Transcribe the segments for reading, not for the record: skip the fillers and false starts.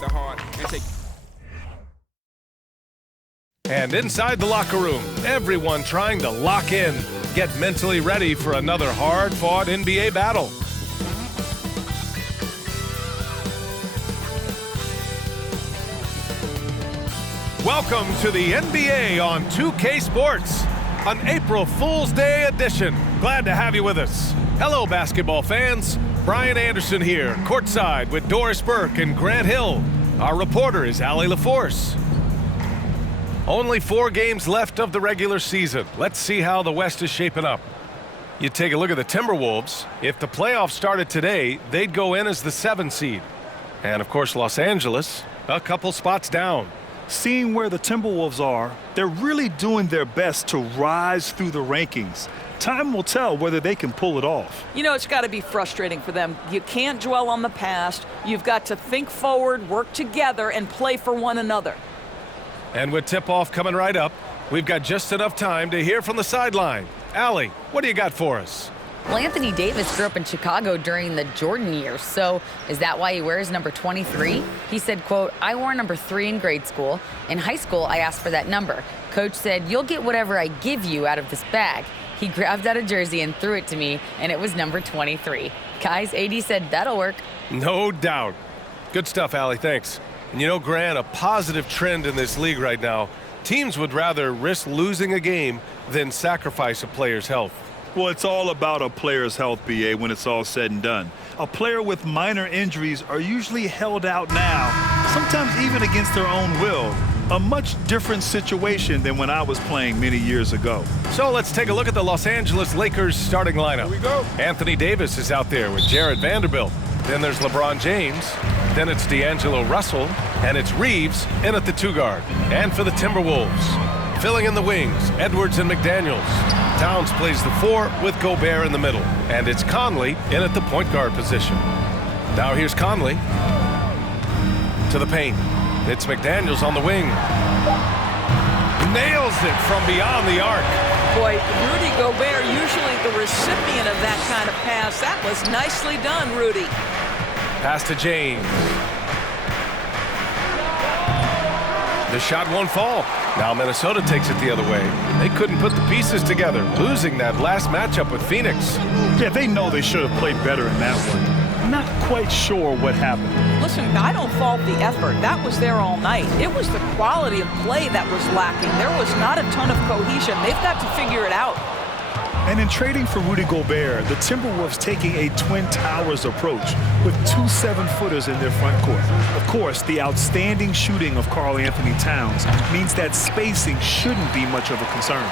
the heart and take. And inside the locker room, everyone trying to lock in, get mentally ready for another hard-fought NBA battle. Welcome to the NBA on 2K Sports, an April Fool's Day edition. Glad to have you with us. Hello, basketball fans. Brian Anderson here, courtside with Doris Burke and Grant Hill. Our reporter is Allie LaForce. Only 4 games left of the regular season. Let's see how the West is shaping up. You take a look at the Timberwolves. If the playoffs started today, they'd go in as the 7 seed. And, of course, Los Angeles, a couple spots down. Seeing where the Timberwolves are, they're really doing their best to rise through the rankings. Time will tell whether they can pull it off. You know, it's got to be frustrating for them. You can't dwell on the past. You've got to think forward, work together, and play for one another. And with tip-off coming right up, we've got just enough time to hear from the sideline. Allie, what do you got for us? Well, Anthony Davis grew up in Chicago during the Jordan years, so is that why he wears number 23? He said, quote, "I wore number 3 in grade school. In high school, I asked for that number. Coach said, 'You'll get whatever I give you out of this bag.' He grabbed out a jersey and threw it to me, and it was number 23. Guys, AD said that'll work." No doubt. Good stuff, Allie, thanks. And you know, Grant, a positive trend in this league right now, teams would rather risk losing a game than sacrifice a player's health. Well, it's all about a player's health, BA, when it's all said and done. A player with minor injuries are usually held out now, sometimes even against their own will. A much different situation than when I was playing many years ago. So let's take a look at the Los Angeles Lakers starting lineup. Here we go. Anthony Davis is out there with Jared Vanderbilt. Then there's LeBron James. Then it's D'Angelo Russell. And it's Reeves in at the 2 guard. And for the Timberwolves, filling in the wings, Edwards and McDaniels. Towns plays the 4 with Gobert in the middle. And it's Conley in at the point guard position. Now here's Conley to the paint. It's McDaniels on the wing. Nails it from beyond the arc. Boy, Rudy Gobert, usually the recipient of that kind of pass. That was nicely done, Rudy. Pass to James. The shot won't fall. Now Minnesota takes it the other way. They couldn't put the pieces together, losing that last matchup with Phoenix. Yeah, they know they should have played better in that one. Not quite sure what happened. Listen, I don't fault the effort. That was there all night. It was the quality of play that was lacking. There was not a ton of cohesion. They've got to figure it out. And in trading for Rudy Gobert, the Timberwolves taking a Twin Towers approach with 2 7-footers in their front court. Of course, the outstanding shooting of Karl Anthony Towns means that spacing shouldn't be much of a concern.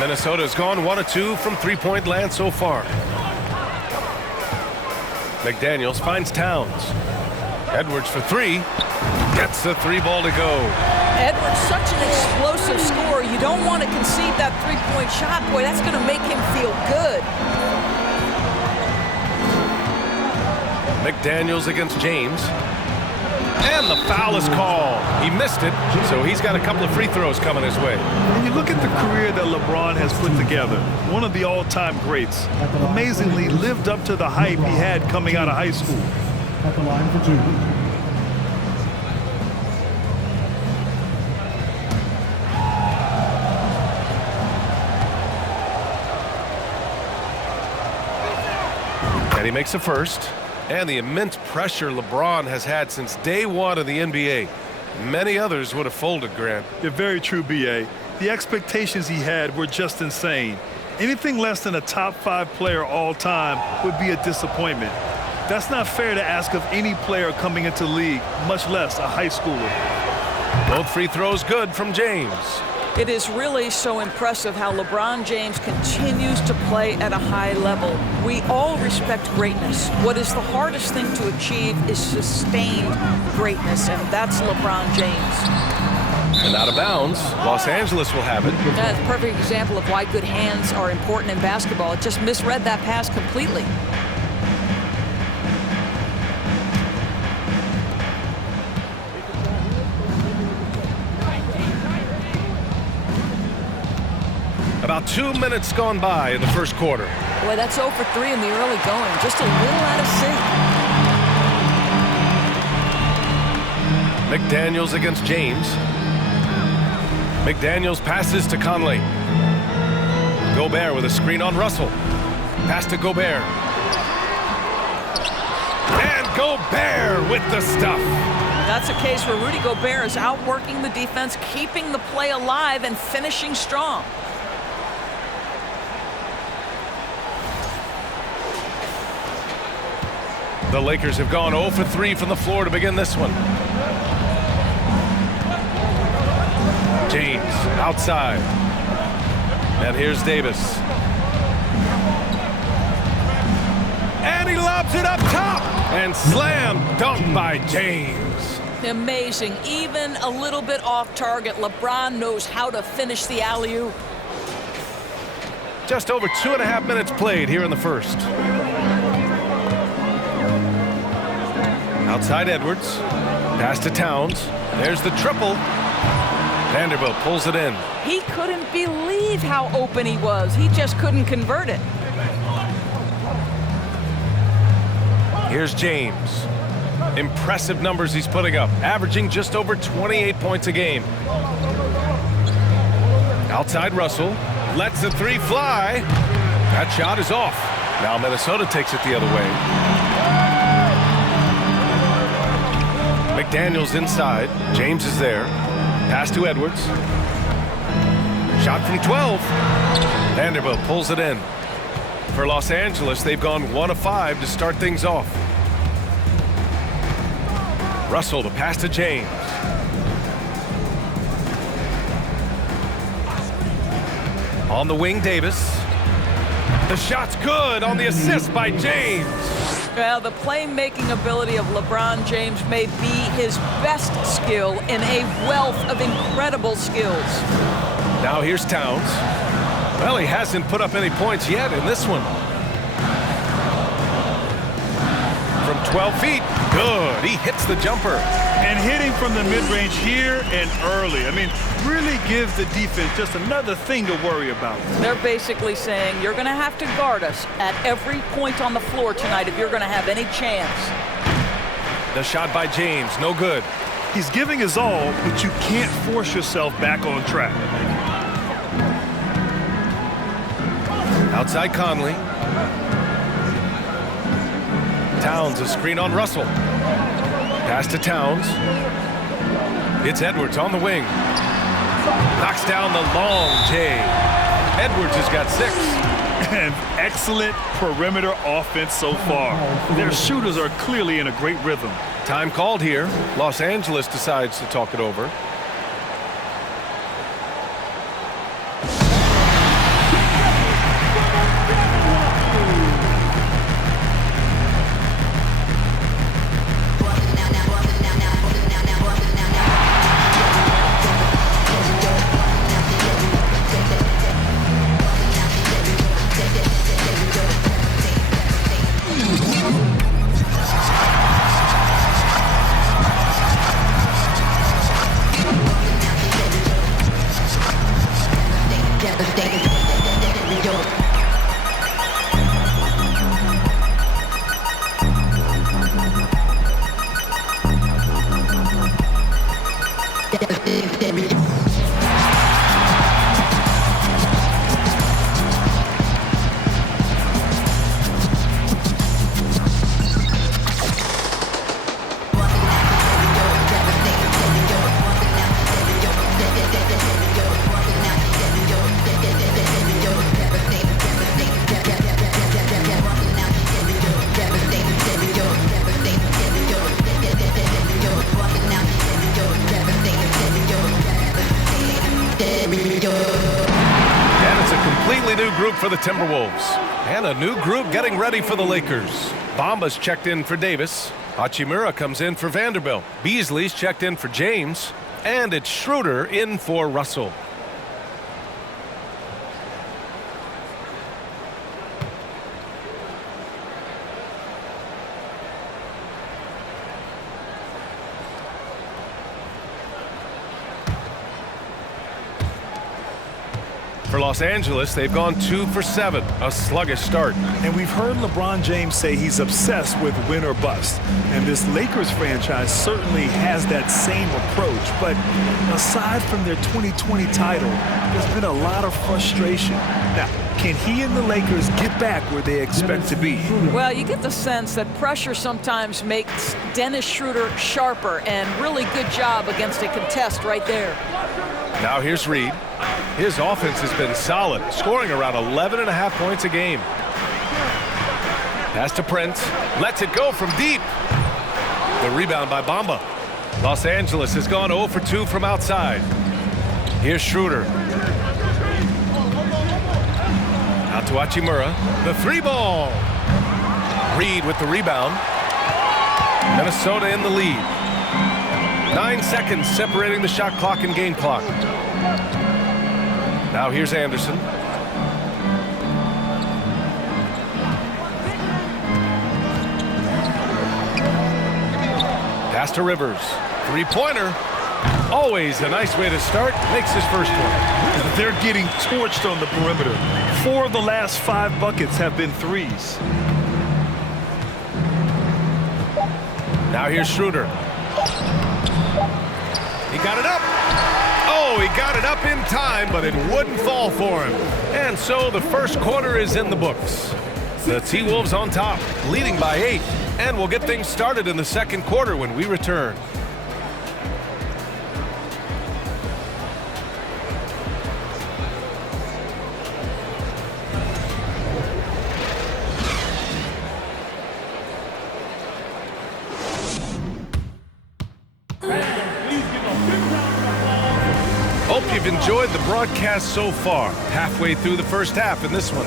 Minnesota's gone 1 of 2 from three-point land so far. McDaniels finds Towns. Edwards for 3. Gets the 3 ball to go. Edwards, such an explosive scorer. You don't want to concede that 3-point shot. Boy, that's going to make him feel good. McDaniels against James. And the foul is called. He missed it, so he's got a couple of free throws coming his way. When you look at the career that LeBron has put together, one of the all-time greats, amazingly lived up to the hype he had coming out of high school. At the line for 2. And he makes a first. And the immense pressure LeBron has had since day 1 of the NBA. Many others would have folded, Grant. You're very true, B.A. The expectations he had were just insane. Anything less than a top 5 player all time would be a disappointment. That's not fair to ask of any player coming into the league, much less a high schooler. Both free throws good from James. It is really so impressive how LeBron James continues to play at a high level. We all respect greatness. What is the hardest thing to achieve is sustained greatness, and that's LeBron James. And out of bounds, Los Angeles will have it. That's a perfect example of why good hands are important in basketball. It just misread that pass completely. About 2 minutes gone by in the first quarter. Boy, that's 0 for 3 in the early going. Just a little out of sync. McDaniels against James. McDaniels passes to Conley. Gobert with a screen on Russell. Pass to Gobert. And Gobert with the stuff. That's a case where Rudy Gobert is outworking the defense, keeping the play alive, and finishing strong. The Lakers have gone 0 for 3 from the floor to begin this one. James outside. And here's Davis. And he lobs it up top. And slam dunk by James. Amazing. Even a little bit off target, LeBron knows how to finish the alley-oop. Just over 2.5 minutes played here in the first. Outside Edwards. Pass to Towns. There's the triple. Vanderbilt pulls it in. He couldn't believe how open he was. He just couldn't convert it. Here's James. Impressive numbers he's putting up, averaging just over 28 points a game. Outside Russell. Lets the three fly. That shot is off. Now Minnesota takes it the other way. McDaniels inside. James is there. Pass to Edwards. Shot from 12. Vanderbilt pulls it in. For Los Angeles, they've gone 1 of 5 to start things off. Russell, the pass to James. On the wing, Davis. The shot's good on the assist by James. Well, the playmaking ability of LeBron James may be his best skill in a wealth of incredible skills. Now here's Towns. Well, he hasn't put up any points yet in this one. From 12 feet, good. He hits the jumper. And hitting from the mid-range here and early. I mean, really gives the defense just another thing to worry about. They're basically saying you're going to have to guard us at every point on the floor tonight if you're going to have any chance. The shot by James, no good. He's giving his all, but you can't force yourself back on track. Outside Conley. Towns, a screen on Russell. Pass to Towns. It's Edwards on the wing. Knocks down the long J. Edwards has got 6. And excellent perimeter offense so far. Their shooters are clearly in a great rhythm. Time called here. Los Angeles decides to talk it over. For the Timberwolves. And a new group getting ready for the Lakers. Bamba's checked in for Davis. Hachimura comes in for Vanderbilt. Beasley's checked in for James. And it's Schroeder in for Russell. For Los Angeles, they've gone 2 for 7, a sluggish start. And we've heard LeBron James say he's obsessed with win or bust. And this Lakers franchise certainly has that same approach. But aside from their 2020 title, there's been a lot of frustration. Now, can he and the Lakers get back where they expect to be? Well, you get the sense that pressure sometimes makes Dennis Schroeder sharper, and really good job against a contest right there. Now here's Reed. His offense has been solid, scoring around 11.5 points a game. Pass to Prince. Lets it go from deep. The rebound by Bamba. Los Angeles has gone 0 for 2 from outside. Here's Schroeder. Out to Hachimura. The 3-ball. Reed with the rebound. Minnesota in the lead. 9 seconds separating the shot clock and game clock. Now here's Anderson. Pass to Rivers. 3-pointer. Always a nice way to start. Makes his first one. They're getting torched on the perimeter. 4 of the last 5 buckets have been threes. Now here's Schroeder. He got it up. Oh, he got it up in time, but it wouldn't fall for him. And so the first quarter is in the books. The T-Wolves on top, leading by 8. And we'll get things started in the second quarter when we return. Hope you've enjoyed the broadcast so far. Halfway through the first half in this one.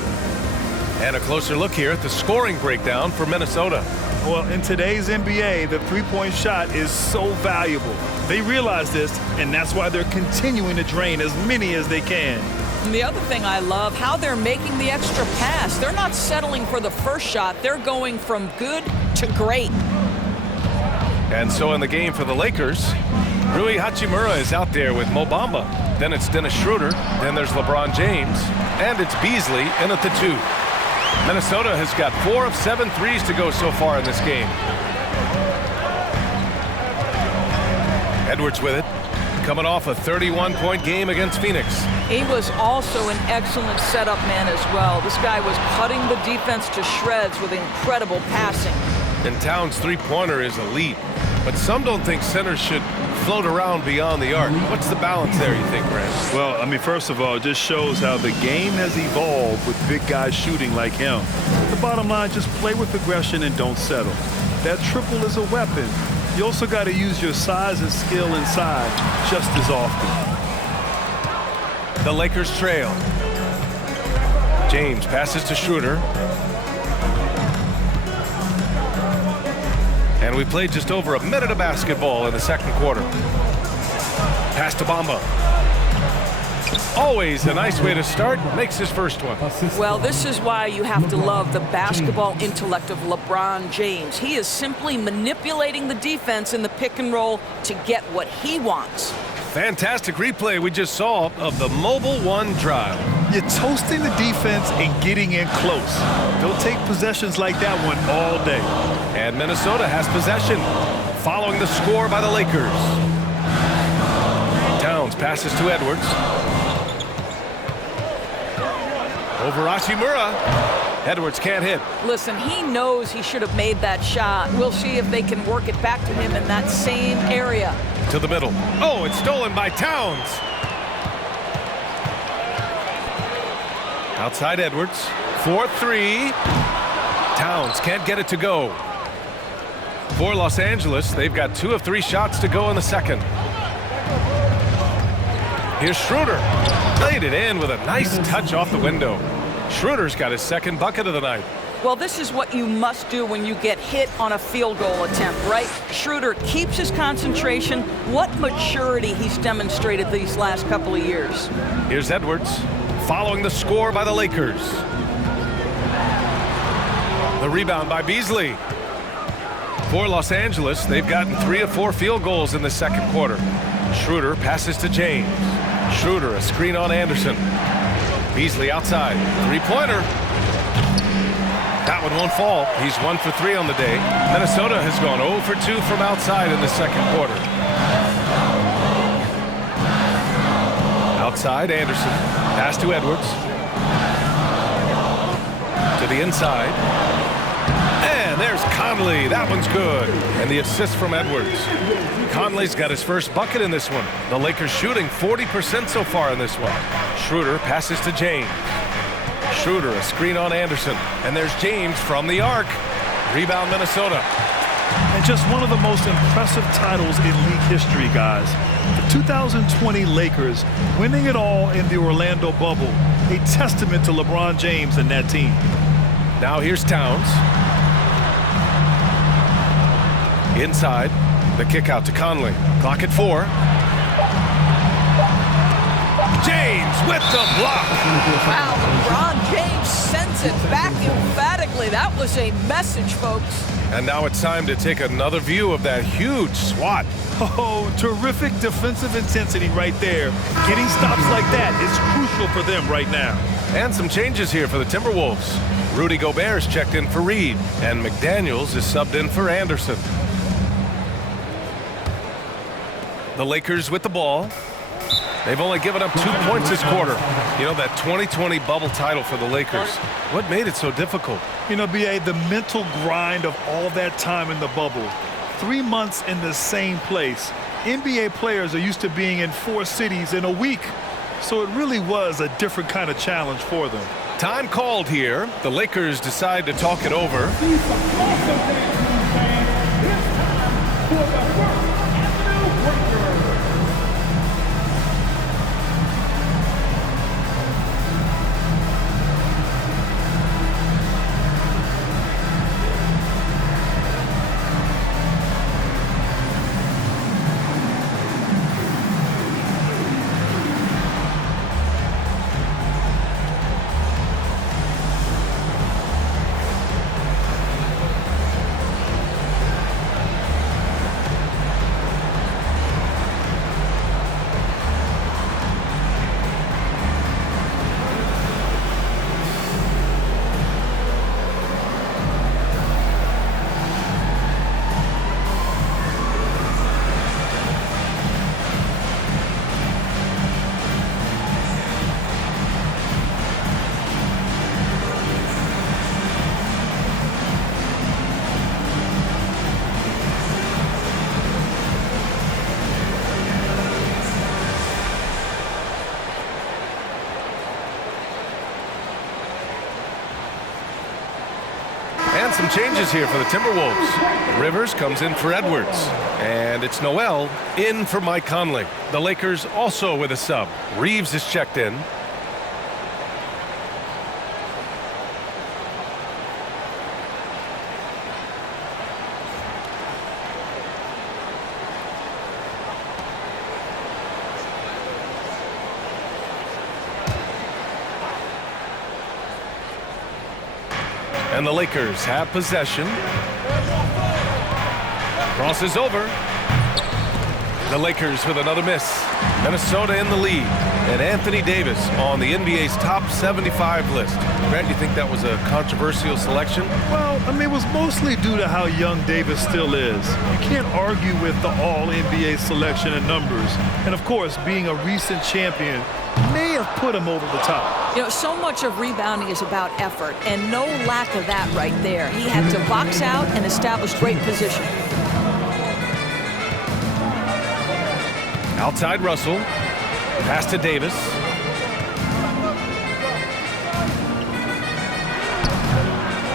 And a closer look here at the scoring breakdown for Minnesota. Well, in today's NBA, the three-point shot is so valuable. They realize this, and that's why they're continuing to drain as many as they can. And the other thing I love, how they're making the extra pass. They're not settling for the first shot. They're going from good to great. And so in the game for the Lakers, Rui Hachimura is out there with Mo Bamba. Then it's Dennis Schroeder. Then there's LeBron James. And it's Beasley in at the 2. Minnesota has got 4 of 7 threes to go so far in this game. Edwards with it. Coming off a 31-point game against Phoenix. He was also an excellent setup man as well. This guy was cutting the defense to shreds with incredible passing. And Towns' three-pointer is elite. But some don't think centers should float around beyond the arc. What's the balance there, you think, Brand? Well, I mean, first of all, it just shows how the game has evolved with big guys shooting like him. The bottom line, just play with aggression and don't settle. That triple is a weapon. You also got to use your size and skill inside just as often. The Lakers trail. James passes to Schroeder. And we played just over a minute of basketball in the second quarter. Pass to Bamba. Always a nice way to start. Makes his first one. Well, this is why you have to love the basketball intellect of LeBron James. He is simply manipulating the defense in the pick and roll to get what he wants. Fantastic replay we just saw of the mobile one drive. You're toasting the defense and getting in close. They'll take possessions like that one all day. And Minnesota has possession, following the score by the Lakers. Towns passes to Edwards. Over Hachimura. Edwards can't hit. Listen, he knows he should have made that shot. We'll see if they can work it back to him in that same area. To the middle. Oh, it's stolen by Towns. Outside Edwards. 4-3. Towns can't get it to go. For Los Angeles, they've got 2 of 3 shots to go in the second. Here's Schroeder. Laid it in with a nice touch off the window. Schroeder's got his second bucket of the night. Well, this is what you must do when you get hit on a field goal attempt, right? Schroeder keeps his concentration. What maturity he's demonstrated these last couple of years. Here's Edwards, following the score by the Lakers. The rebound by Beasley. For Los Angeles, they've gotten 3 of 4 field goals in the second quarter. Schroeder passes to James. Schroeder, a screen on Anderson. Beasley outside. Three-pointer. That one won't fall. He's 1 for 3 on the day. Minnesota has gone 0 for 2 from outside in the second quarter. Outside, Anderson. Pass to Edwards. To the inside. And there's Conley. That one's good. And the assist from Edwards. Conley's got his first bucket in this one. The Lakers shooting 40% so far in this one. Schroeder passes to James. Schroeder, a screen on Anderson. And there's James from the arc. Rebound, Minnesota. And just one of the most impressive titles in league history, guys. The 2020 Lakers winning it all in the Orlando bubble. A testament to LeBron James and that team. Now here's Towns. Inside. The kick out to Conley. Clock at 4. James with the block. Wow, LeBron James sends it back emphatically. That was a message, folks. And now it's time to take another view of that huge swat. Oh, terrific defensive intensity right there. Getting stops like that is crucial for them right now. And some changes here for the Timberwolves. Rudy Gobert is checked in for Reed, and McDaniels is subbed in for Anderson. The Lakers with the ball. They've only given up 2 points this quarter. You know, that 2020 bubble title for the Lakers. What made it so difficult? You know, B.A., the mental grind of all that time in the bubble. 3 months in the same place. NBA players are used to being in 4 cities in a week. So it really was a different kind of challenge for them. Time called here. The Lakers decide to talk it over. And some changes here for the Timberwolves. Rivers comes in for Edwards. And it's Noel in for Mike Conley. The Lakers also with a sub. Reeves is checked in. And the Lakers have possession. Crosses over. The Lakers with another miss. Minnesota in the lead. And Anthony Davis on the NBA's top 75 list. Grant, you think that was a controversial selection? Well, I mean, it was mostly due to how young Davis still is. You can't argue with the all-NBA selection and numbers. And, of course, being a recent champion may have put him over the top. You know, so much of rebounding is about effort, and no lack of that right there. He had to box out and establish great position. Outside Russell. Pass to Davis.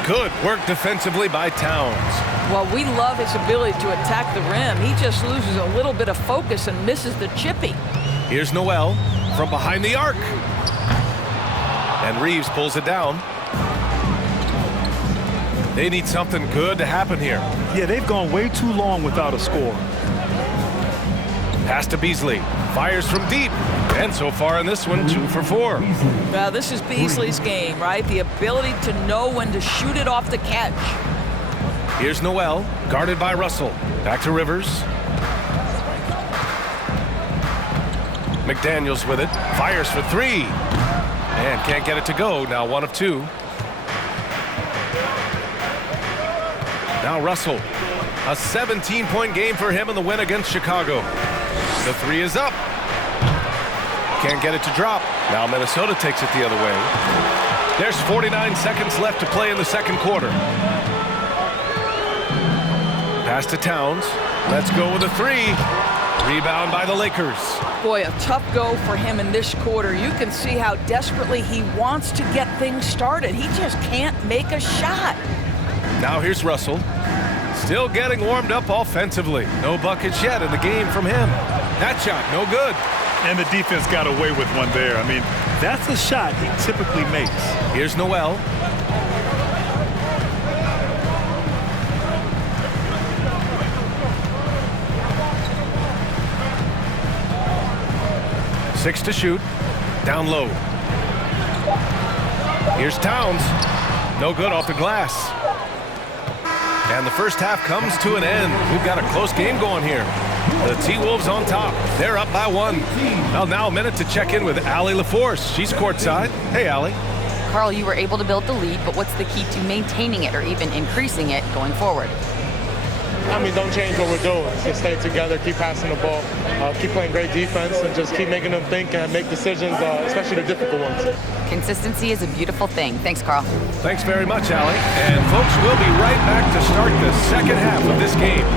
Good work defensively by Towns. Well, we love his ability to attack the rim. He just loses a little bit of focus and misses the chippy. Here's Noel from behind the arc. And Reeves pulls it down. They need something good to happen here. Yeah, they've gone way too long without a score. Pass to Beasley. Fires from deep. And so far in this one, 2 for 4. Now, this is Beasley's game, right? The ability to know when to shoot it off the catch. Here's Noel, guarded by Russell. Back to Rivers. McDaniels with it. Fires for 3. And can't get it to go. Now 1 of 2. Now Russell. A 17-point game for him in the win against Chicago. The 3 is up. Can't get it to drop. Now Minnesota takes it the other way. There's 49 seconds left to play in the second quarter. Pass to Towns. Let's go with a 3. Rebound by the Lakers. Boy, a tough go for him in this quarter. You can see how desperately he wants to get things started. He just can't make a shot. Now here's Russell. Still getting warmed up offensively. No buckets yet in the game from him. That shot, no good. And the defense got away with one there. I mean, that's a shot he typically makes. Here's Noel. Six to shoot. Down low. Here's Towns. No good off the glass. And the first half comes to an end. We've got a close game going here. The T-Wolves on top. They're up by 1. Well, now a minute to check in with Allie LaForce. She's courtside. Hey, Allie. Carl, you were able to build the lead, but what's the key to maintaining it or even increasing it going forward? I mean, don't change what we're doing. Just stay together, keep passing the ball, keep playing great defense, and just keep making them think and make decisions, especially the difficult ones. Consistency is a beautiful thing. Thanks, Carl. Thanks very much, Allie. And folks, we'll be right back to start the second half of this game.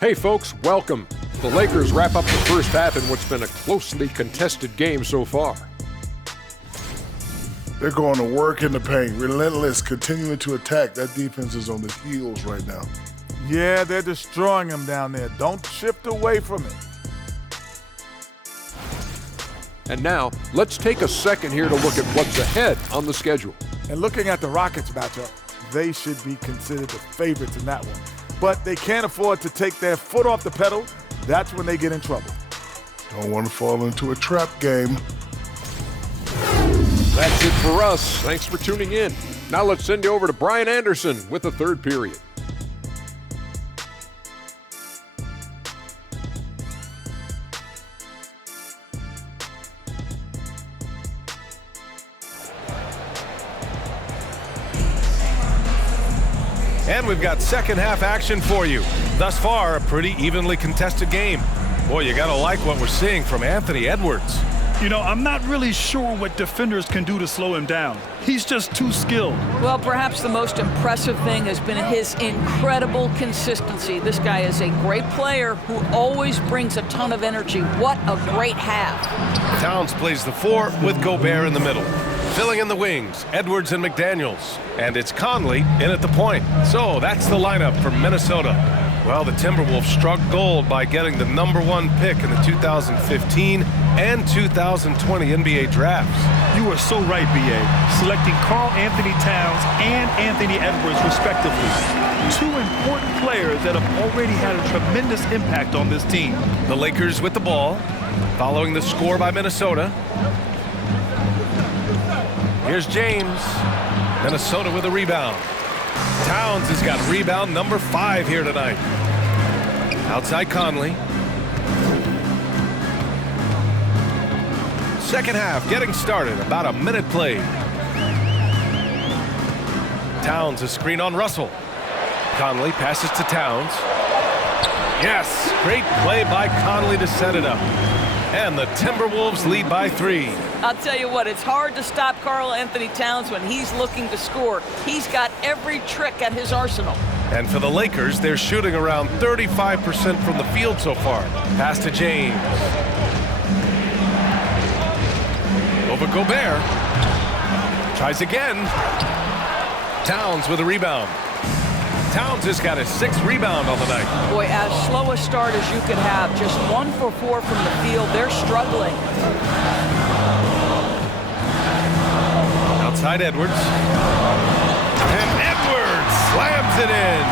Hey folks, welcome. The Lakers wrap up the first half in what's been a closely contested game so far. They're going to work in the paint, relentless, continuing to attack. That defense is on the heels right now. Yeah, they're destroying them down there. Don't shift away from it. And now, let's take a second here to look at what's ahead on the schedule. And looking at the Rockets matchup, they should be considered the favorites in that one. But they can't afford to take their foot off the pedal. That's when they get in trouble. Don't want to fall into a trap game. That's it for us. Thanks for tuning in. Now let's send you over to Brian Anderson with the third period. And we've got second half action for you. Thus far, a pretty evenly contested game. Boy, you gotta like what we're seeing from Anthony Edwards. You know, I'm not really sure what defenders can do to slow him down. He's just too skilled. Well, perhaps the most impressive thing has been his incredible consistency. This guy is a great player who always brings a ton of energy. What a great half. Towns plays the 4 with Gobert in the middle. Filling in the wings, Edwards and McDaniels. And it's Conley in at the point. So that's the lineup for Minnesota. Well, the Timberwolves struck gold by getting the #1 pick in the 2015 and 2020 NBA drafts. You are so right, B.A. Selecting Karl Anthony Towns and Anthony Edwards, respectively. Two important players that have already had a tremendous impact on this team. The Lakers with the ball, following the score by Minnesota. Here's James. Minnesota with a rebound. Towns has got rebound number 5 here tonight. Outside Conley. Second half getting started, about a minute played. Towns a screen on Russell. Conley passes to Towns. Yes, great play by Conley to set it up. And the Timberwolves lead by 3. I'll tell you what, it's hard to stop Karl Anthony Towns when he's looking to score. He's got every trick at his arsenal. And for the Lakers, they're shooting around 35% from the field so far. Pass to James. Over Gobert. Tries again. Towns with a rebound. Towns has got his 6th rebound on the night. Boy, as slow a start as you could have. Just 1 for 4 from the field. They're struggling. Outside Edwards. And Edwards slams it in.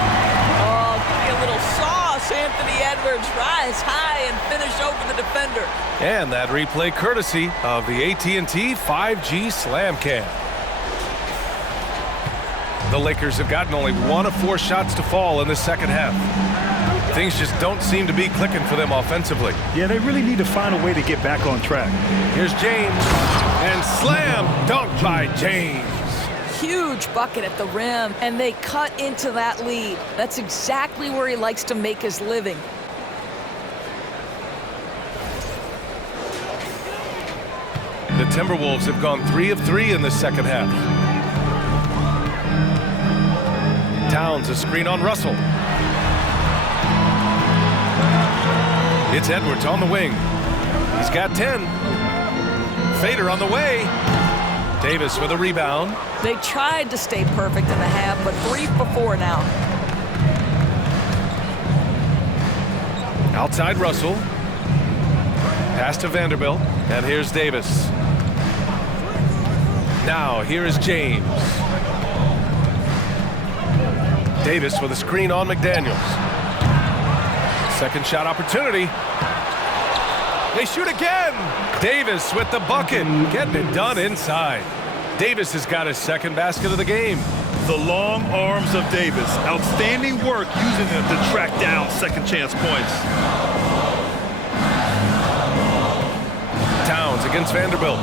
Oh, give me a little sauce. Anthony Edwards rise high and finish over the defender. And that replay courtesy of the AT&T 5G Slam Cam. The Lakers have gotten only 1 of 4 shots to fall in the second half. Things just don't seem to be clicking for them offensively. Yeah, they really need to find a way to get back on track. Here's James. And slam dunk by James. Huge bucket at the rim, and they cut into that lead. That's exactly where he likes to make his living. The Timberwolves have gone 3 of 3 in the second half. Towns a screen on Russell. It's Edwards on the wing. He's got 10. Fader on the way. Davis with a rebound. They tried to stay perfect in the half, but 3 for 4 now. Outside Russell. Pass to Vanderbilt. And here's Davis. Now here is James. Davis with a screen on McDaniels. Second shot opportunity. They shoot again. Davis with the bucket. Getting it done inside. Davis has got his 2nd basket of the game. The long arms of Davis. Outstanding work using them to track down second chance points. Towns against Vanderbilt.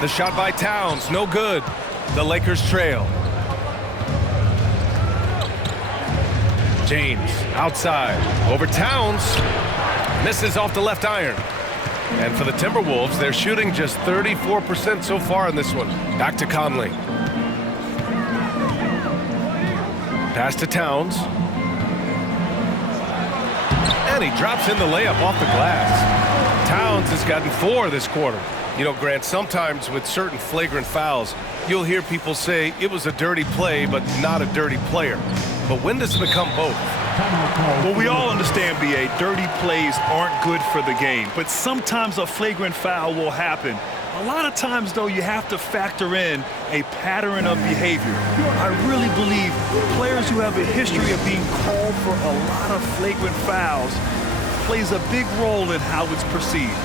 The shot by Towns, no good. The Lakers trail. James outside over Towns. Misses off the left iron. And for the Timberwolves, they're shooting just 34% so far in this one. Back to Conley. Pass to Towns. And he drops in the layup off the glass. Towns has gotten 4 this quarter. You know, Grant, sometimes with certain flagrant fouls, you'll hear people say it was a dirty play, but not a dirty player. But when does it become both? Well, we all understand, B.A., dirty plays aren't good for the game, but sometimes a flagrant foul will happen. A lot of times, though, you have to factor in a pattern of behavior. I really believe players who have a history of being called for a lot of flagrant fouls plays a big role in how it's perceived.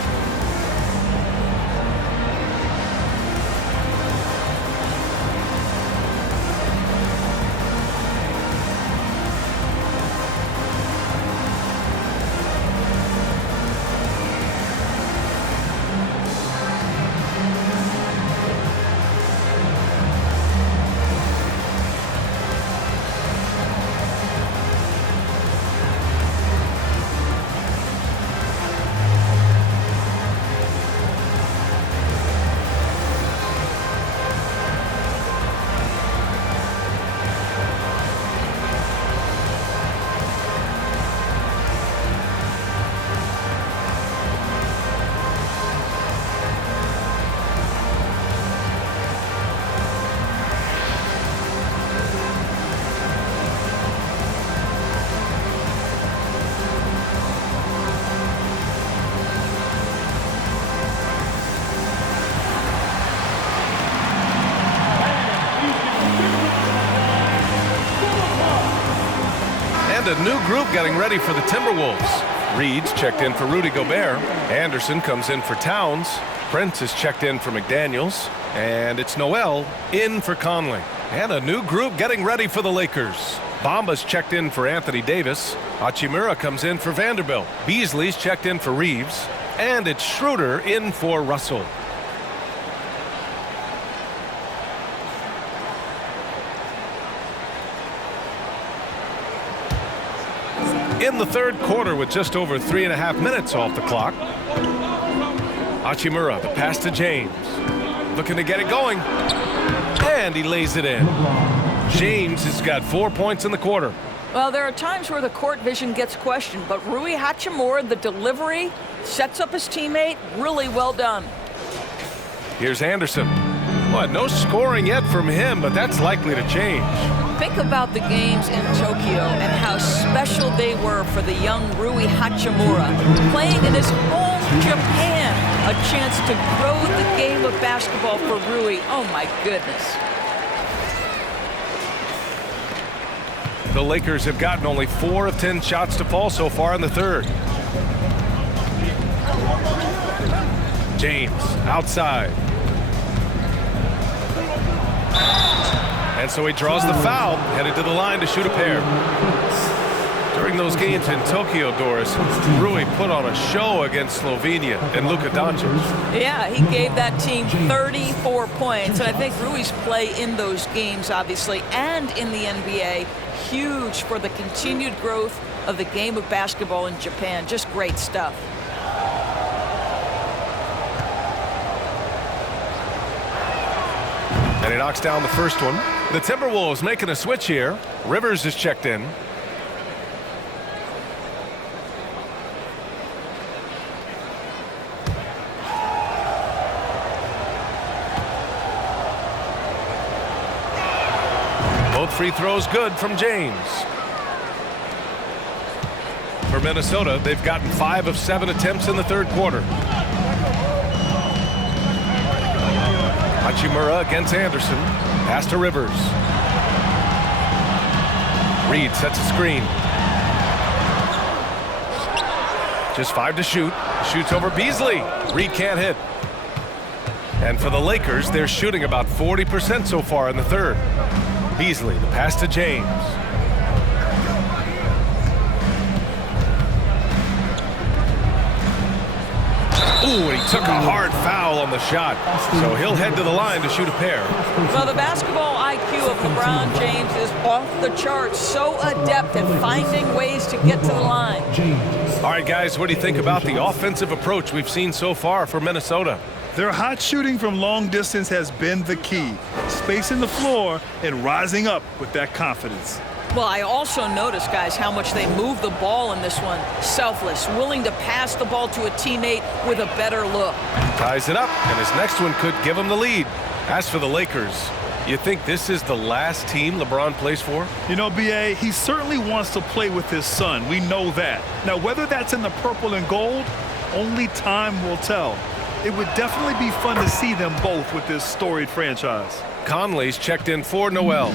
A new group getting ready for the Timberwolves. Reed's checked in for Rudy Gobert. Anderson comes in for Towns. Prince is checked in for McDaniels. And it's Noel in for Conley. And a new group getting ready for the Lakers. Bamba's checked in for Anthony Davis. Hachimura comes in for Vanderbilt. Beasley's checked in for Reeves. And it's Schroeder in for Russell. In the third quarter with just over 3.5 minutes off the clock. Hachimura, the pass to James. Looking to get it going. And he lays it in. James has got 4 points in the quarter. Well, there are times where the court vision gets questioned, but Rui Hachimura, the delivery, sets up his teammate. Really well done. Here's Anderson. Well, no scoring yet from him, but that's likely to change. Think about the games in Tokyo and how special they were for the young Rui Hachimura. Playing in his home Japan, a chance to grow the game of basketball for Rui. Oh my goodness. The Lakers have gotten only 4 of 10 shots to fall so far in the third. James outside. And so he draws the foul, headed to the line to shoot a pair. During those games in Tokyo, Doris, Rui put on a show against Slovenia and Luka Doncic. Yeah, he gave that team 34 points. And I think Rui's play in those games, obviously, and in the NBA, huge for the continued growth of the game of basketball in Japan. Just great stuff. And he knocks down the first one. The Timberwolves making a switch here. Rivers is checked in. Both free throws good from James. For Minnesota, they've gotten 5 of 7 attempts in the third quarter. Hachimura against Anderson. Pass to Rivers. Reed sets a screen. Just 5 to shoot. Shoots over Beasley. Reed can't hit. And for the Lakers, they're shooting about 40% so far in the third. Beasley, the pass to James. Ooh, and he took a hard foul on the shot. So he'll head to the line to shoot a pair. Well, the basketball IQ of LeBron James is off the charts. So adept at finding ways to get to the line. All right, guys, what do you think about the offensive approach we've seen so far for Minnesota? Their hot shooting from long distance has been the key. Spacing the floor and rising up with that confidence. Well, I also noticed, guys, how much they move the ball in this one. Selfless, willing to pass the ball to a teammate with a better look. Ties it up, and his next one could give him the lead. As for the Lakers, you think this is the last team LeBron plays for? You know, B.A., he certainly wants to play with his son. We know that. Now, whether that's in the purple and gold, only time will tell. It would definitely be fun to see them both with this storied franchise. Conley's checked in for Noel.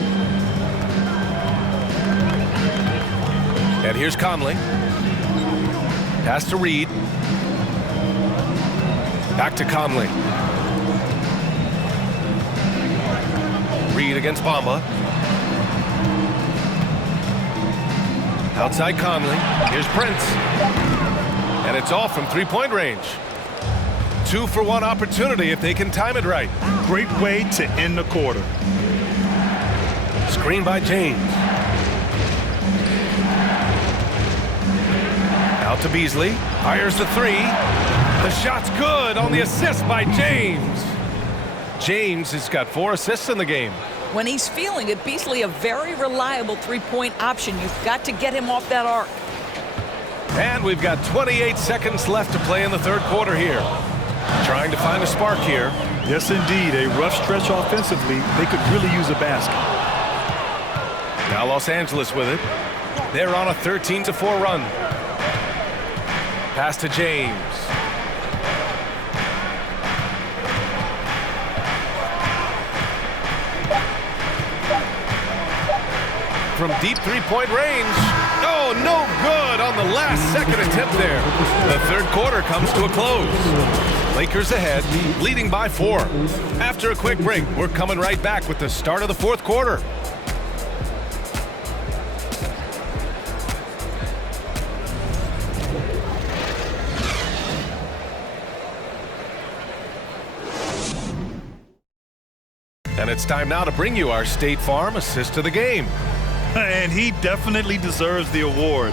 And here's Conley. Pass to Reed. Back to Conley. Reed against Bamba. Outside Conley. Here's Prince. And it's off from three-point range. 2-for-1 opportunity if they can time it right. Great way to end the quarter. Screen by James. Out to Beasley. Fires the three. The shot's good on the assist by James. James has got 4 assists in the game. When he's feeling it, Beasley a very reliable three-point option. You've got to get him off that arc. And we've got 28 seconds left to play in the third quarter here. Trying to find a spark here. Yes, indeed. A rough stretch offensively. They could really use a basket. Now Los Angeles with it. They're on a 13-4 run. Pass to James. From deep three-point range. Oh, no good on the last second attempt there. The third quarter comes to a close. Lakers ahead, leading by 4. After a quick break, we're coming right back with the start of the fourth quarter. And it's time now to bring you our State Farm assist to the game. And he definitely deserves the award.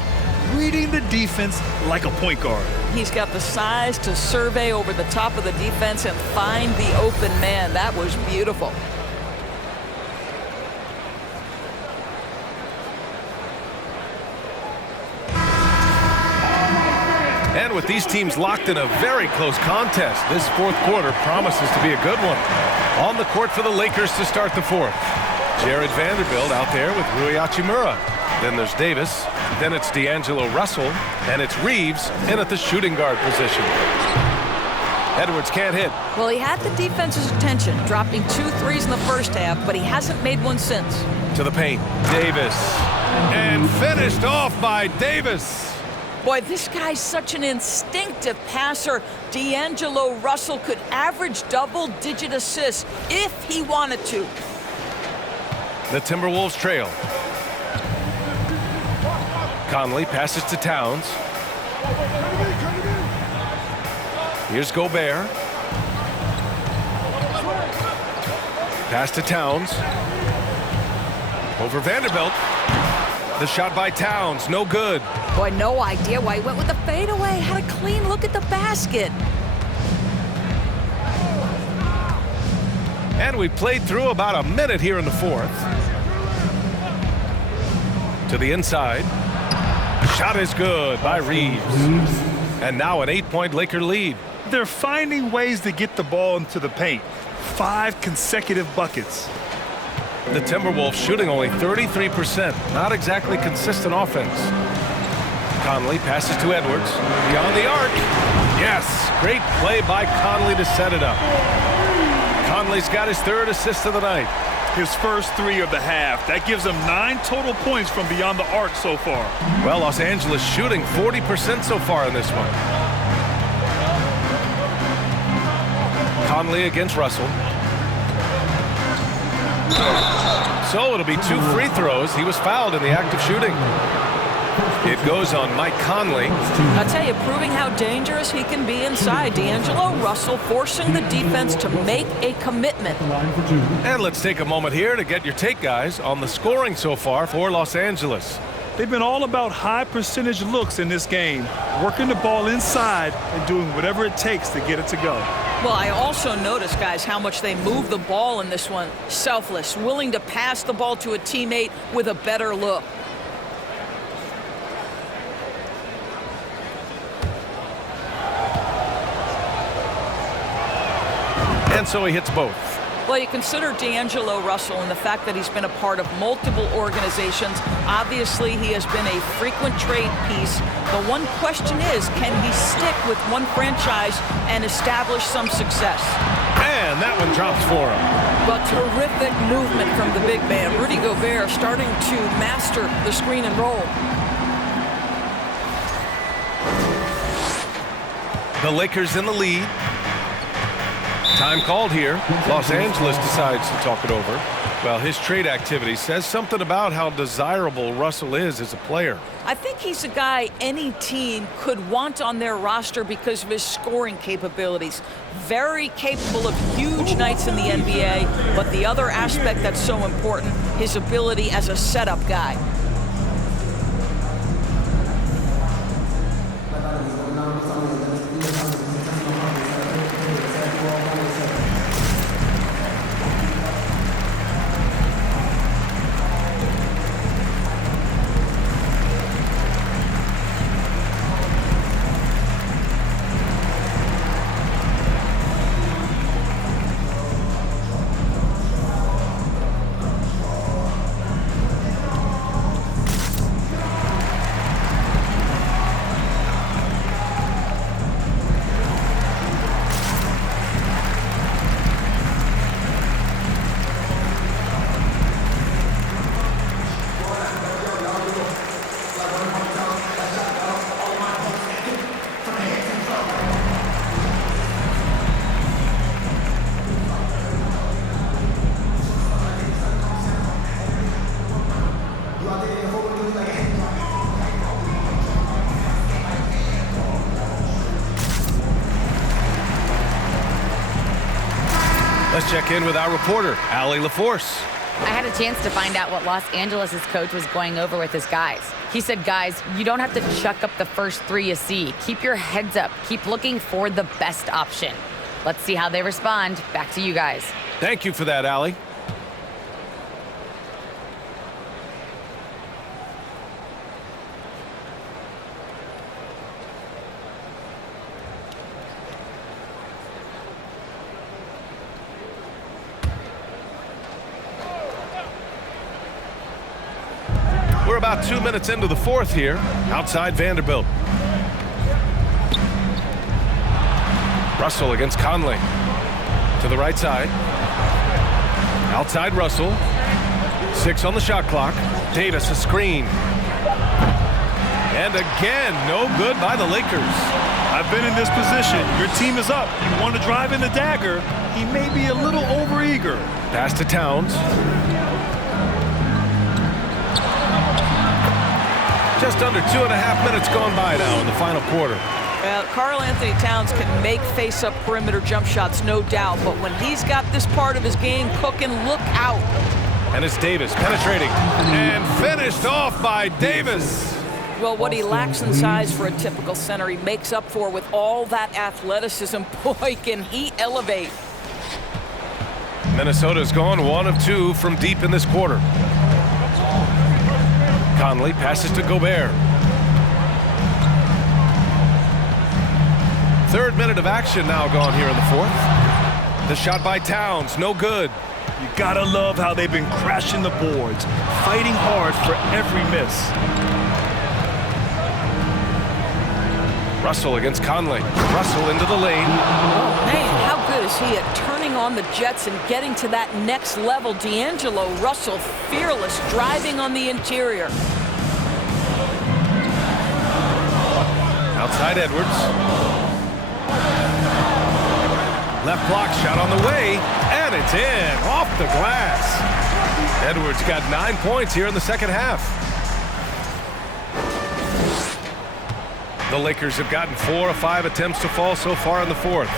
Reading the defense like a point guard. He's got the size to survey over the top of the defense and find the open man. That was beautiful. And with these teams locked in a very close contest, this fourth quarter promises to be a good one. On the court for the Lakers to start the fourth. Jared Vanderbilt out there with Rui Hachimura. Then there's Davis. Then it's D'Angelo Russell. And it's Reeves in at the shooting guard position. Edwards can't hit. Well, he had the defense's attention, dropping 2 threes in the first half, but he hasn't made one since. To the paint. Davis. And finished off by Davis. Boy, this guy's such an instinctive passer. D'Angelo Russell could average double-digit assists if he wanted to. The Timberwolves trail. Conley passes to Towns. Here's Gobert. Pass to Towns. Over Vanderbilt. The shot by Towns, no good. Boy, no idea why he went with the fadeaway. Had a clean look at the basket. And we played through about a minute here in the fourth. To the inside. Shot is good by Reeves. And now an 8-point Laker lead. They're finding ways to get the ball into the paint. 5 consecutive buckets. The Timberwolves shooting only 33%. Not exactly consistent offense. Conley passes to Edwards. Beyond the arc. Yes, great play by Conley to set it up. Conley's got his 3rd assist of the night. His first 3 of the half. That gives him 9 total points from beyond the arc so far. Well, Los Angeles shooting 40% so far in this one. Conley against Russell. So it'll be 2 free throws. He was fouled in the act of shooting. It goes on Mike Conley. I'll tell you, proving how dangerous he can be inside. D'Angelo Russell forcing the defense to make a commitment. And let's take a moment here to get your take, guys, on the scoring so far for Los Angeles. They've been all about high percentage looks in this game, working the ball inside and doing whatever it takes to get it to go. Well, I also noticed, guys, how much they move the ball in this one. Selfless, willing to pass the ball to a teammate with a better look. And so he hits both. Well, you consider D'Angelo Russell and the fact that he's been a part of multiple organizations. Obviously, he has been a frequent trade piece. The one question is, can he stick with one franchise and establish some success? And that one drops for him. But terrific movement from the big man. Rudy Gobert starting to master the screen and roll. The Lakers in the lead. Time called here. Los Angeles decides to talk it over. Well, his trade activity says something about how desirable Russell is as a player. I think he's a guy any team could want on their roster because of his scoring capabilities. Very capable of huge nights in the NBA, but the other aspect that's so important, his ability as a setup guy. Let's check in with our reporter, Allie LaForce. I had a chance to find out what Los Angeles' coach was going over with his guys. He said, guys, you don't have to chuck up the first three you see. Keep your heads up. Keep looking for the best option. Let's see how they respond. Back to you guys. Thank you for that, Allie. We're about 2 minutes into the fourth here, outside Vanderbilt. Russell against Conley. To the right side. Outside Russell. 6 on the shot clock. Davis a screen. And again, no good by the Lakers. I've been in this position. Your team is up. You want to drive in the dagger. He may be a little overeager. Pass to Towns. Just under 2.5 minutes gone by now in the final quarter. Well, Karl Anthony Towns can make face-up perimeter jump shots, no doubt. But when he's got this part of his game cooking, look out. And it's Davis penetrating and finished off by Davis. Well, what he lacks in size for a typical center, he makes up for with all that athleticism. Boy, can he elevate. Minnesota's gone 1 of 2 from deep in this quarter. Conley passes to Gobert. 3rd minute of action now gone here in the 4th. The shot by Towns, no good. You gotta love how they've been crashing the boards, fighting hard for every miss. Russell against Conley. Russell into the lane. Oh, man, how good is he at turning on the Jets and getting to that next level? D'Angelo Russell, fearless, driving on the interior. Outside Edwards. Left block shot on the way, and it's in, off the glass. Edwards got 9 points here in the second half. The Lakers have gotten 4 of 5 attempts to fall so far in the 4th.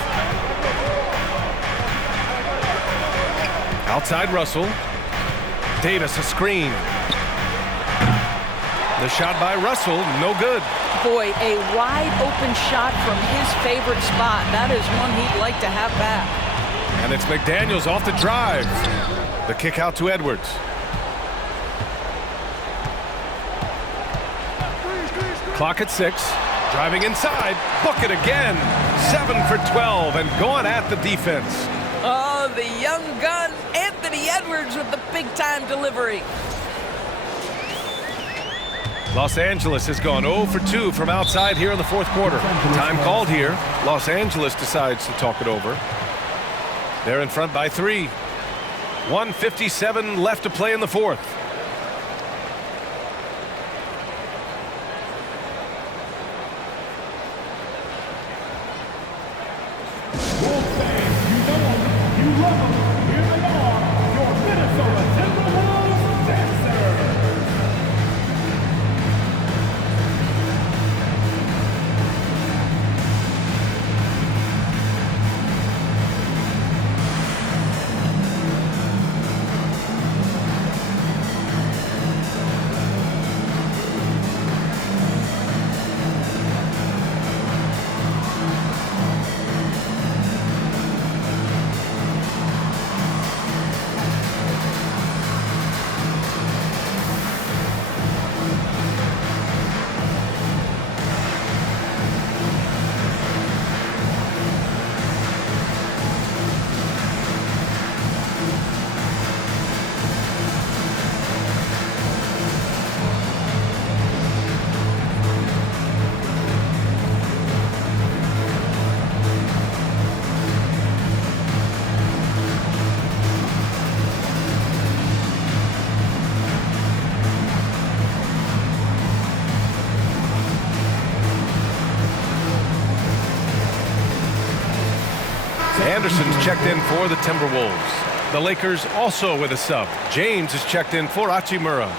Outside Russell. Davis a screen. The shot by Russell, no good. Boy, a wide open shot from his favorite spot. That is one he'd like to have back. And it's McDaniels off the drive. The kick out to Edwards. Clock at 6. Driving inside. Book it again. 7 for 12 and going at the defense. Oh, the young gun, Anthony Edwards with the big-time delivery. Los Angeles has gone 0 for 2 from outside here in the 4th quarter. Time called here. Los Angeles decides to talk it over. They're in front by 3. 1:57 left to play in the 4th. You love them. Here they are, your Minnesota Timberwolves dancers. Anderson's checked in for the Timberwolves. The Lakers also with a sub. James is checked in for Hachimura.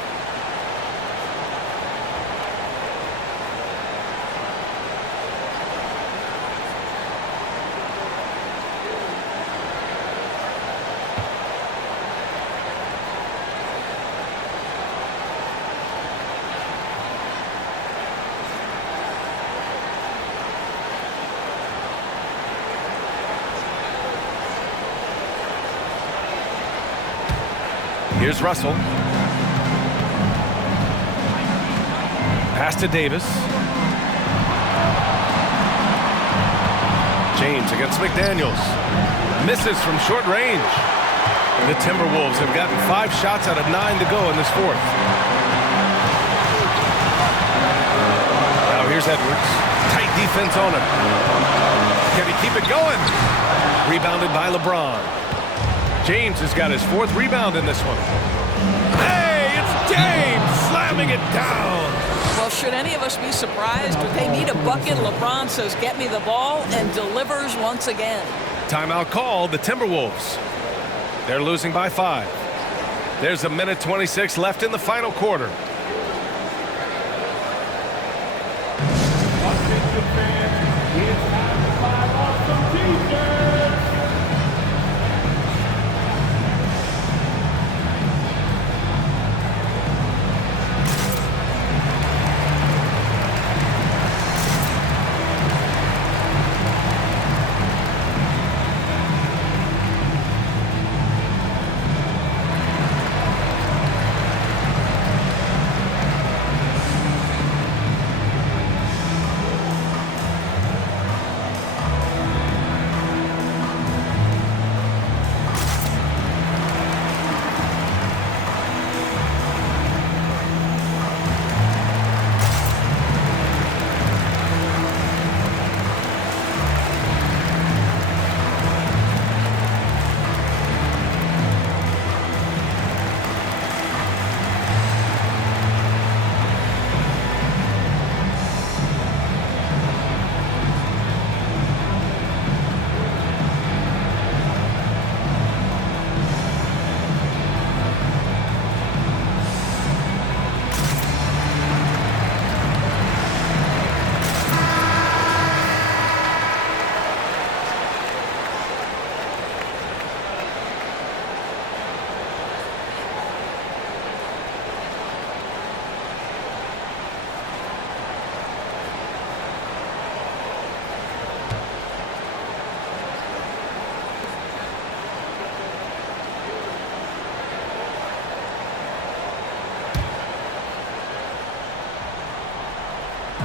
Here's Russell. Pass to Davis. James against McDaniels. Misses from short range. The Timberwolves have gotten 5 shots out of 9 to go in this fourth. Now here's Edwards. Tight defense on him. Can he keep it going? Rebounded by LeBron. James has got his 4th rebound in this one. Hey, it's James slamming it down. Well, should any of us be surprised? If they need a bucket, LeBron says, get me the ball, and delivers once again. Timeout called, the Timberwolves. They're losing by 5. There's a minute 26 left in the final quarter. Attention fans, it's time to fire off some t-shirts.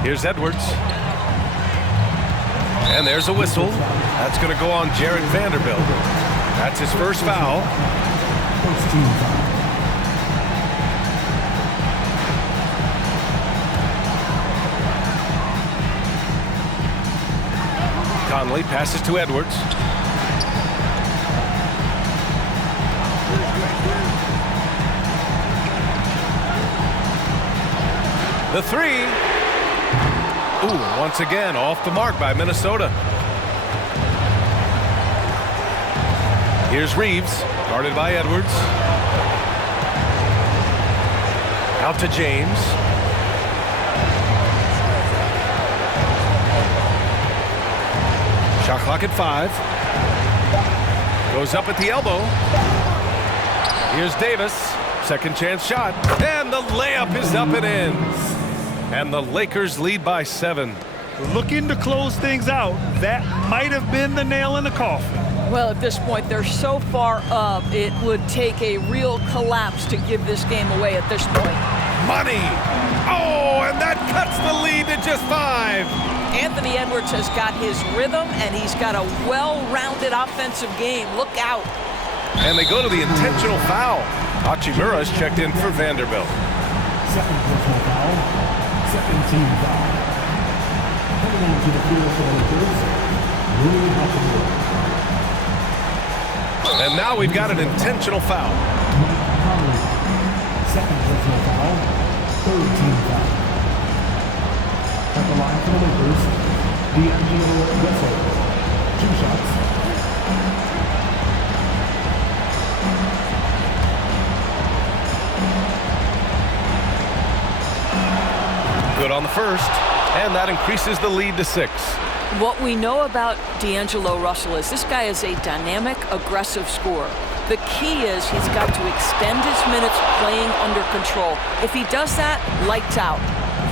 Here's Edwards. And there's a whistle. That's going to go on Jared Vanderbilt. That's his first foul. First team foul. Conley passes to Edwards. The 3. Ooh, once again, off the mark by Minnesota. Here's Reeves, guarded by Edwards. Out to James. Shot clock at 5. Goes up at the elbow. Here's Davis. Second chance shot. And the layup is up and in. And the Lakers lead by 7. Looking to close things out. That might have been the nail in the coffin. Well, at this point, they're so far up, it would take a real collapse to give this game away at this point. Money! Oh, and that cuts the lead to just 5. Anthony Edwards has got his rhythm, and he's got a well-rounded offensive game. Look out. And they go to the intentional foul. Hachimura's checked in for Vanderbilt. Second personal foul. Second team foul. Coming onto the field for the Lakers, Rui Hachimura. And now we've got an intentional foul. Conley. Second personal foul. Third team foul. At the line for the Lakers, D'Angelo Russell. 2 shots. Good on the first, and that increases the lead to 6. What we know about D'Angelo Russell is this guy is a dynamic, aggressive scorer. The key is he's got to extend his minutes playing under control. If he does that, lights out.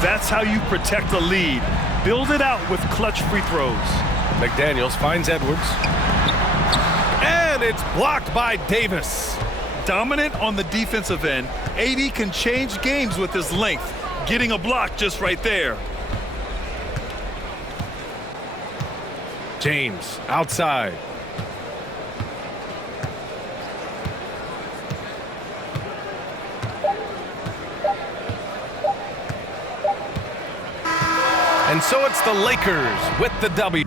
That's how you protect the lead. Build it out with clutch free throws. McDaniels finds Edwards. And it's blocked by Davis. dominant on the defensive end. AD can change games with his length. Getting a block just right there. James outside. And so it's the Lakers with the W.